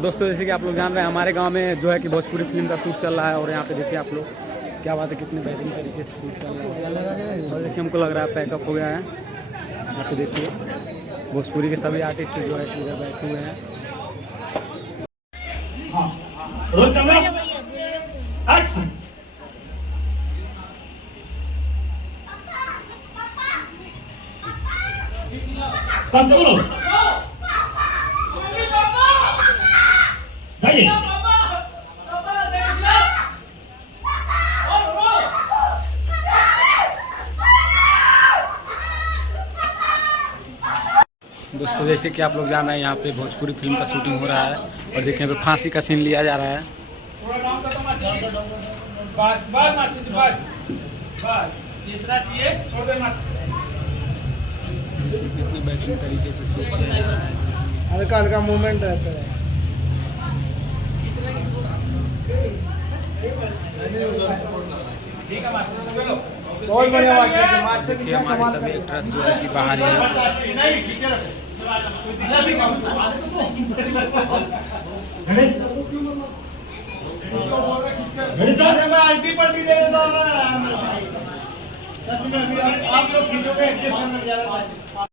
दोस्तों जैसे कि आप लोग जान रहे हैं हमारे गांव में जो है कि भोजपुरी फिल्म का शूट चल रहा है और यहाँ पे देखिए आप लोग क्या बात है कितने बेहतरीन तरीके से शूट चल रहा है। और देखिए हमको लग रहा है पैकअप हो गया है। यहाँ पे देखिए भोजपुरी के सभी आर्टिस्ट जो है कि इधर बैठे हुए हैं। दोस्तों जैसे कि आप लोग जान रहे हैं यहाँ पे भोजपुरी फिल्म का शूटिंग हो रहा है और देखिए यहाँ पे फांसी का सीन लिया जा रहा है। कितने बेहतरीन तरीके से शूट किया जा रहा है। हल्का हल्का मूवमेंट रहता है। बहुत बढ़िया मास्टर। देखिए हमारे सभी एक्ट्रेस जो है कि बाहर ही हैं। अल्टी पल्टी दे देता हूँ। आप लोग खींचोगे एडजस्ट करना ज्यादा।